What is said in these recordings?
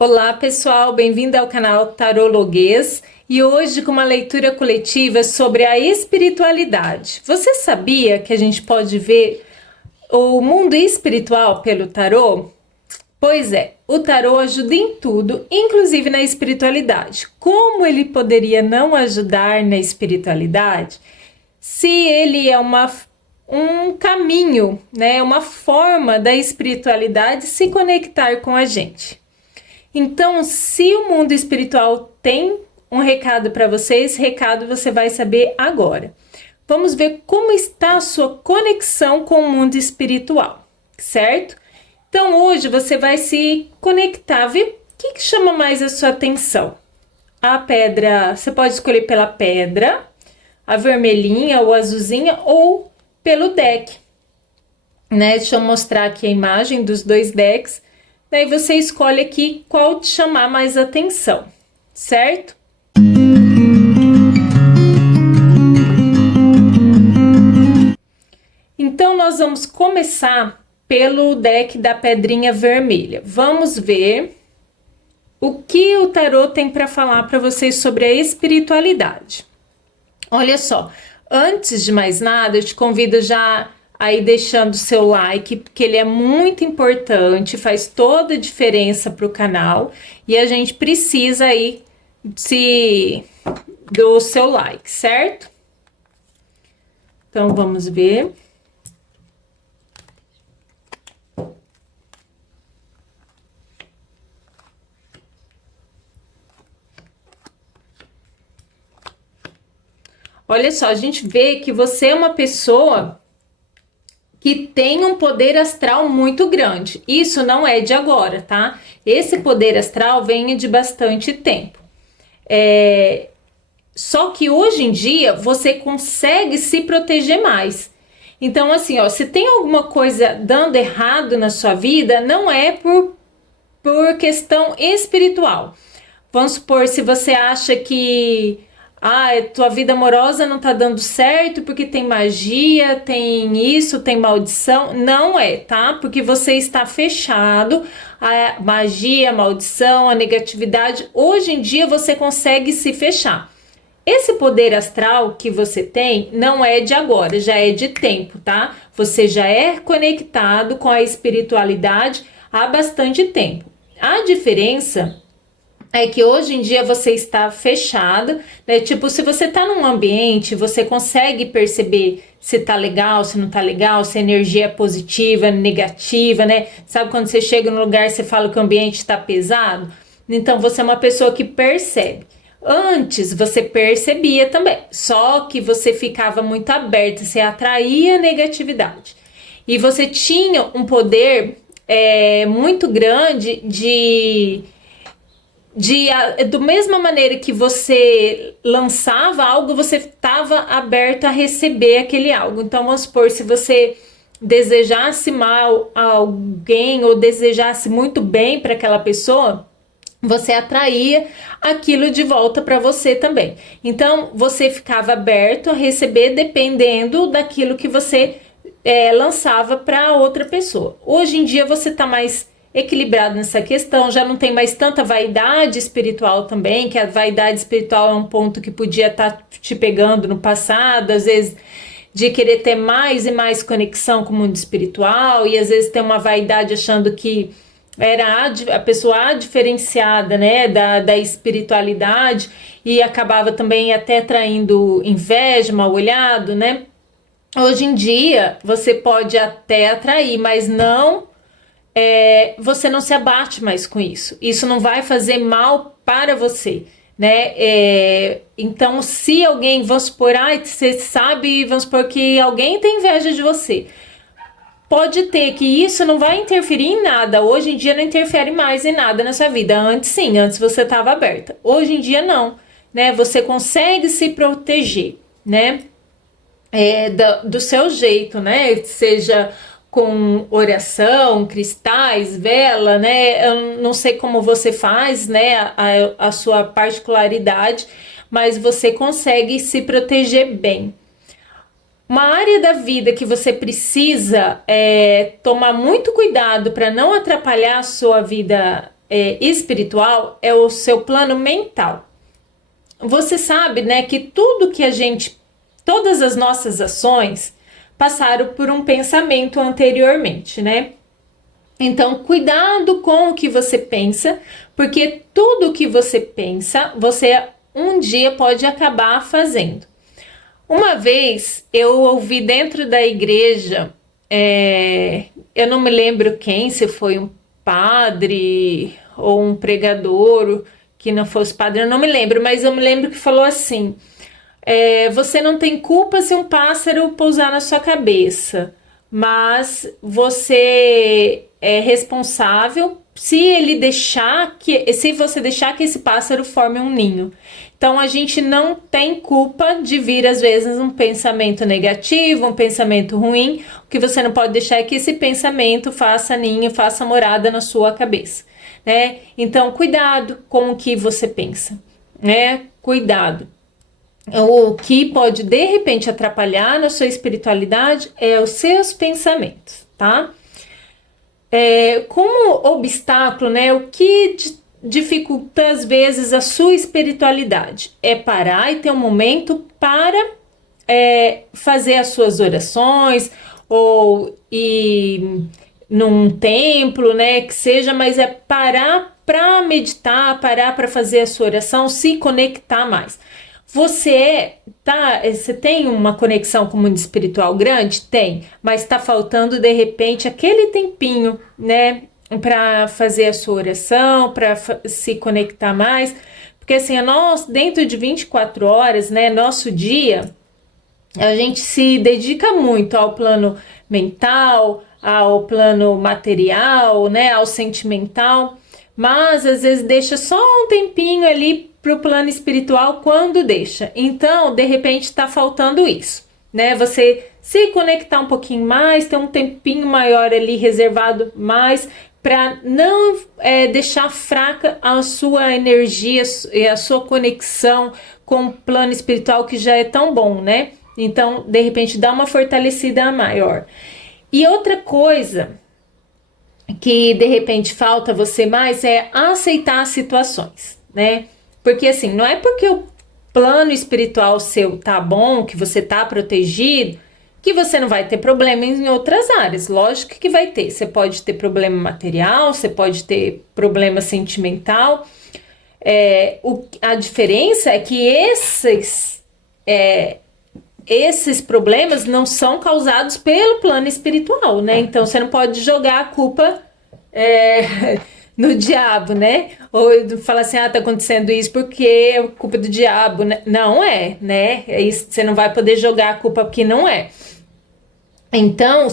Olá pessoal, bem-vindo ao canal Tarologuês e hoje com uma leitura coletiva sobre a espiritualidade. Você sabia que a gente pode ver o mundo espiritual pelo tarô? Pois é, o tarô ajuda em tudo, inclusive na espiritualidade. Como ele poderia não ajudar na espiritualidade se ele é um caminho, né, uma forma da espiritualidade se conectar com a gente? Então, se o mundo espiritual tem um recado para você, esse recado você vai saber agora. Vamos ver como está a sua conexão com o mundo espiritual, certo? Então, hoje você vai se conectar, viu? O que chama mais a sua atenção? A pedra, você pode escolher pela pedra, a vermelhinha ou azulzinha, ou pelo deck, né? Deixa eu mostrar aqui a imagem dos dois decks. Daí você escolhe aqui qual te chamar mais atenção, certo? Então nós vamos começar pelo deck da pedrinha vermelha. Vamos ver o que o tarô tem para falar para vocês sobre a espiritualidade. Olha só, antes de mais nada, eu te convido já aí deixando o seu like, porque ele é muito importante, faz toda a diferença para o canal e a gente precisa aí do seu like, certo? Então vamos ver. Olha só, a gente vê que você é uma pessoa que tem um poder astral muito grande. Isso não é de agora, tá? Esse poder astral vem de bastante tempo. Só que hoje em dia você consegue se proteger mais. Então, assim, ó, se tem alguma coisa dando errado na sua vida, não é por questão espiritual. Vamos supor, se você acha que tua vida amorosa não tá dando certo porque tem magia, tem isso, tem maldição. Não é, tá? Porque você está fechado. A magia, a maldição, a negatividade. Hoje em dia você consegue se fechar. Esse poder astral que você tem não é de agora, já é de tempo, tá? Você já é conectado com a espiritualidade há bastante tempo. A diferença é que hoje em dia você está fechado, né? Tipo, se você está num ambiente, você consegue perceber se tá legal, se não tá legal, se a energia é positiva, negativa, né? Sabe quando você chega num lugar e você fala que o ambiente está pesado? Então você é uma pessoa que percebe. Antes você percebia também, só que você ficava muito aberta, você atraía negatividade. E você tinha um poder muito grande do mesma maneira que você lançava algo, você estava aberto a receber aquele algo. Então, vamos supor, se você desejasse mal a alguém ou desejasse muito bem para aquela pessoa, você atraía aquilo de volta para você também. Então, você ficava aberto a receber dependendo daquilo que você lançava para outra pessoa. Hoje em dia, você está mais equilibrado nessa questão, já não tem mais tanta vaidade espiritual também, que a vaidade espiritual é um ponto que podia estar te pegando no passado, às vezes de querer ter mais e mais conexão com o mundo espiritual, e às vezes ter uma vaidade achando que era a pessoa diferenciada, né, da espiritualidade, e acabava também até traindo inveja, mal olhado, né? Hoje em dia, você pode até atrair, mas não você não se abate mais com isso. Isso não vai fazer mal para você, né? Então, se alguém, vamos supor, você sabe, vamos supor que alguém tem inveja de você. Pode ter que isso não vai interferir em nada. Hoje em dia não interfere mais em nada na sua vida. Antes sim, antes você estava aberta. Hoje em dia não, né? Você consegue se proteger, né? Do seu jeito, né? Seja com oração, cristais, vela, né? Eu não sei como você faz, né? A sua particularidade, mas você consegue se proteger bem. Uma área da vida que você precisa tomar muito cuidado para não atrapalhar a sua vida espiritual é o seu plano mental. Você sabe, né, que tudo que todas as nossas ações passaram por um pensamento anteriormente, né? Então, cuidado com o que você pensa, porque tudo que você pensa, você um dia pode acabar fazendo. Uma vez eu ouvi dentro da igreja, eu não me lembro quem, se foi um padre ou um pregador, que não fosse padre, eu não me lembro, mas eu me lembro que falou assim: você não tem culpa se um pássaro pousar na sua cabeça, mas você é responsável se você deixar que esse pássaro forme um ninho. Então a gente não tem culpa de vir às vezes um pensamento negativo, um pensamento ruim. O que você não pode deixar é que esse pensamento faça ninho, faça morada na sua cabeça, né? Então cuidado com o que você pensa, né? Cuidado. O que pode de repente atrapalhar na sua espiritualidade é os seus pensamentos, tá? Como obstáculo, né? O que dificulta às vezes a sua espiritualidade é parar e ter um momento para fazer as suas orações ou ir num templo, né? Que seja, mas é parar para meditar, parar para fazer a sua oração, se conectar mais. Você tem uma conexão com o mundo espiritual grande? Tem, mas está faltando de repente aquele tempinho, né, para fazer a sua oração, para se conectar mais, porque assim, nós dentro de 24 horas, né, nosso dia, a gente se dedica muito ao plano mental, ao plano material, né, ao sentimental, mas às vezes deixa só um tempinho ali para o plano espiritual quando deixa. Então, de repente, está faltando isso, né? Você se conectar um pouquinho mais, ter um tempinho maior ali reservado mais para não deixar fraca a sua energia e a sua conexão com o plano espiritual que já é tão bom, né? Então, de repente, dá uma fortalecida maior. E outra coisa que de repente falta você mais é aceitar as situações, né? Porque assim, não é porque o plano espiritual seu tá bom, que você tá protegido, que você não vai ter problema em outras áreas. Lógico que vai ter. Você pode ter problema material, você pode ter problema sentimental. A diferença é que esses problemas não são causados pelo plano espiritual, né? Então você não pode jogar a culpa no diabo, né? Ou falar assim, tá acontecendo isso porque é culpa do diabo, né? Não é, né? Você não vai poder jogar a culpa porque não é. Então,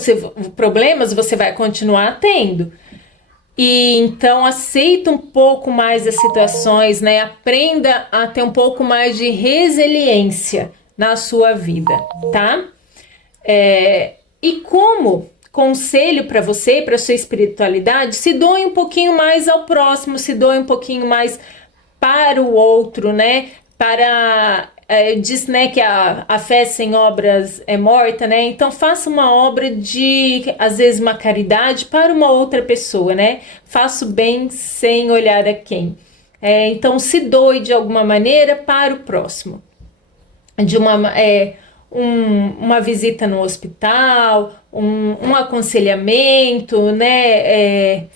problemas você vai continuar tendo. E então aceita um pouco mais as situações, né? Aprenda a ter um pouco mais de resiliência na sua vida, tá? E como conselho para você, para sua espiritualidade, se doe um pouquinho mais ao próximo, se doe um pouquinho mais para o outro, né? Diz, né, que a fé sem obras é morta, né? Então faça uma obra às vezes uma caridade para uma outra pessoa, né? Faça o bem sem olhar a quem. Então se doe de alguma maneira para o próximo. Uma visita no hospital, um aconselhamento, né?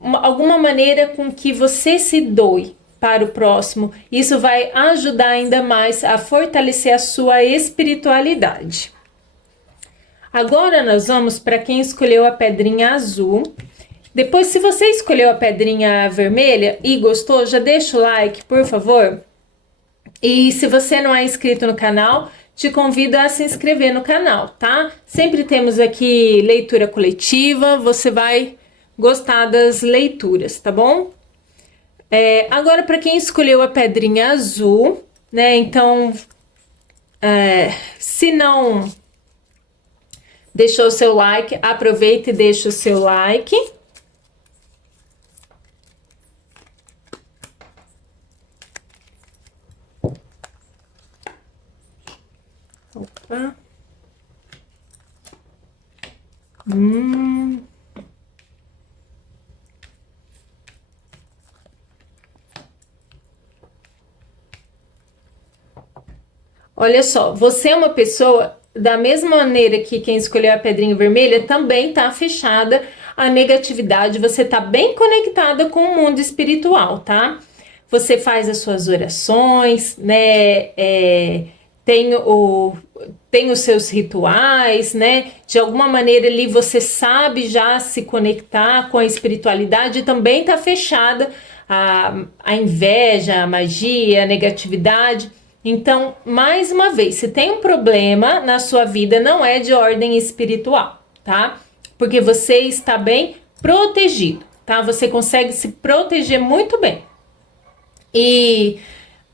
Alguma maneira com que você se doe para o próximo. Isso vai ajudar ainda mais a fortalecer a sua espiritualidade. Agora nós vamos para quem escolheu a pedrinha azul. Depois, se você escolheu a pedrinha vermelha e gostou, já deixa o like, por favor. E se você não é inscrito no canal, te convido a se inscrever no canal, tá? Sempre temos aqui leitura coletiva, você vai gostar das leituras, tá bom? Agora, para quem escolheu a pedrinha azul, né? Então, se não deixou o seu like, aproveita e deixa o seu like. Opa. Olha só, você é uma pessoa, da mesma maneira que quem escolheu a pedrinha vermelha, também está fechada à negatividade, você está bem conectada com o mundo espiritual, tá? Você faz as suas orações, né? Tem tem os seus rituais, né? De alguma maneira ali você sabe já se conectar com a espiritualidade e também está fechada a inveja, a magia, a negatividade. Então, mais uma vez, se tem um problema na sua vida, não é de ordem espiritual, tá? Porque você está bem protegido, tá? Você consegue se proteger muito bem. E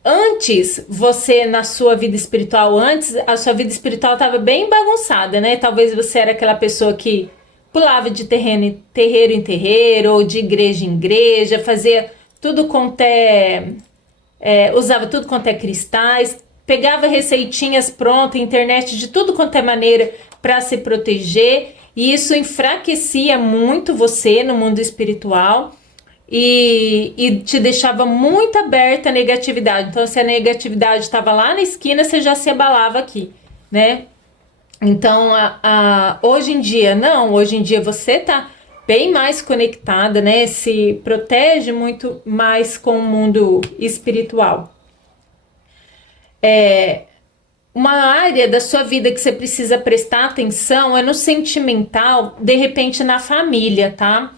antes, você na sua vida espiritual, antes a sua vida espiritual estava bem bagunçada, né? Talvez você era aquela pessoa que pulava de terreiro em terreiro, ou de igreja em igreja, fazia tudo quanto usava tudo quanto é cristais, pegava receitinhas prontas, internet de tudo quanto é maneira para se proteger, e isso enfraquecia muito você no mundo espiritual. E te deixava muito aberta à negatividade. Então, se a negatividade estava lá na esquina, você já se abalava aqui, né? Então, hoje em dia, não. Hoje em dia você tá bem mais conectada, né? Se protege muito mais com o mundo espiritual. Uma área da sua vida que você precisa prestar atenção é no sentimental, de repente na família, tá?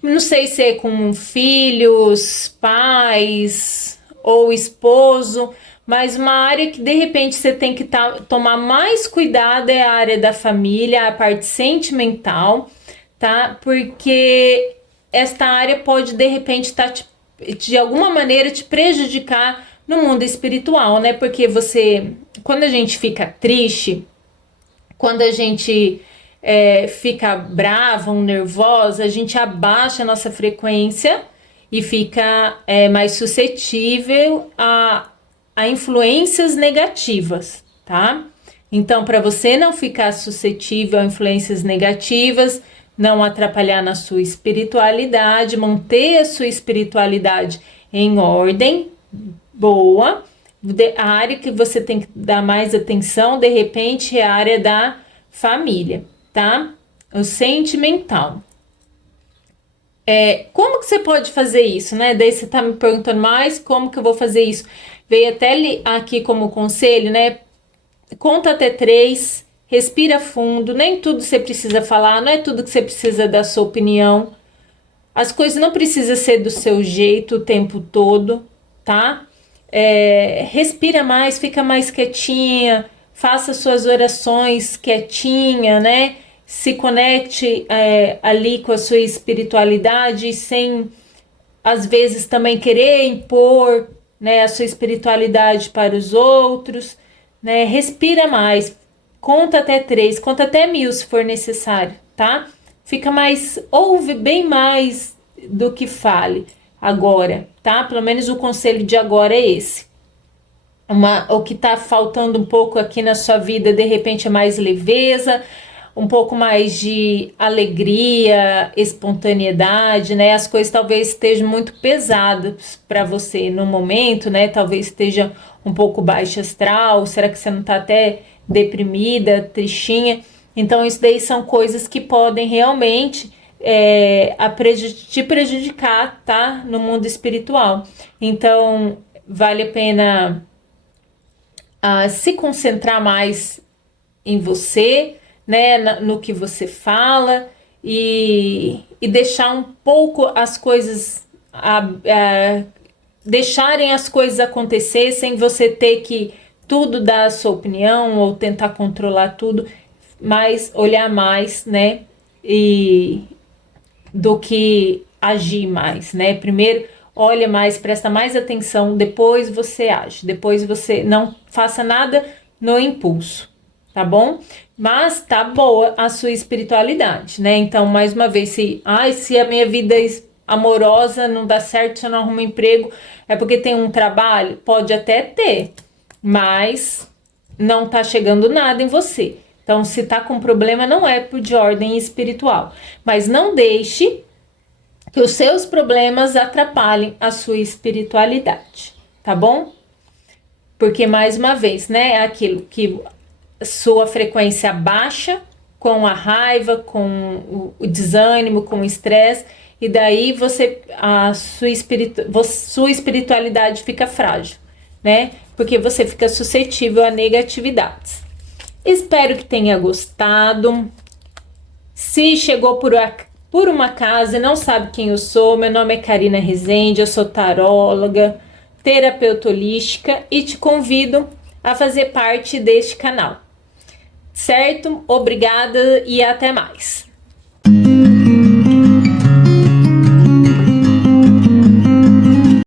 Não sei se é com filhos, pais ou esposo, mas uma área que de repente você tem que tomar mais cuidado é a área da família, a parte sentimental, tá? Porque esta área pode de repente estar de alguma maneira te prejudicar no mundo espiritual, né? Porque quando a gente fica triste, quando a gente fica brava ou nervosa, a gente abaixa a nossa frequência e fica mais suscetível a influências negativas, tá? Então, para você não ficar suscetível a influências negativas, não atrapalhar na sua espiritualidade, manter a sua espiritualidade em ordem, boa. A área que você tem que dar mais atenção, de repente, é a área da família, tá? O sentimental. Como que você pode fazer isso, né? Daí você tá me perguntando mais como que eu vou fazer isso. Veio até aqui como conselho, né? Conta até 3, respira fundo, nem tudo você precisa falar, não é tudo que você precisa dar sua opinião. As coisas não precisam ser do seu jeito o tempo todo, tá? Respira mais, fica mais quietinha, faça suas orações quietinha, né? Se conecte ali com a sua espiritualidade sem, às vezes, também querer impor, né, a sua espiritualidade para os outros, né? Respira mais, conta até 3, conta até 1000 se for necessário, tá? Fica mais, ouve bem mais do que fale agora, tá? Pelo menos o conselho de agora é esse. O que tá faltando um pouco aqui na sua vida, de repente, é mais leveza, um pouco mais de alegria, espontaneidade, né? As coisas talvez estejam muito pesadas para você no momento, né? Talvez esteja um pouco baixo astral, será que você não tá até deprimida, tristinha? Então, isso daí são coisas que podem realmente te prejudicar, tá? No mundo espiritual. Então, vale a pena se concentrar mais em você, né, no que você fala e deixar um pouco as coisas, deixarem as coisas acontecer sem você ter que tudo dar a sua opinião ou tentar controlar tudo, mas olhar mais, né, do que agir mais, né? Primeiro olha mais, presta mais atenção, depois você age, depois você não faça nada no impulso, tá bom? Mas tá boa a sua espiritualidade, né? Então, mais uma vez, se a minha vida amorosa não dá certo, se eu não arrumo emprego, é porque tem um trabalho? Pode até ter, mas não tá chegando nada em você. Então, se tá com problema, não é de ordem espiritual. Mas não deixe que os seus problemas atrapalhem a sua espiritualidade, tá bom? Porque, mais uma vez, né, é aquilo que sua frequência baixa com a raiva, com o desânimo, com o estresse, e daí sua espiritualidade fica frágil, né? Porque você fica suscetível a negatividades. Espero que tenha gostado. Se chegou por uma casa e não sabe quem eu sou, meu nome é Karina Rezende, eu sou taróloga, terapeuta holística e te convido a fazer parte deste canal. Certo? Obrigada e até mais.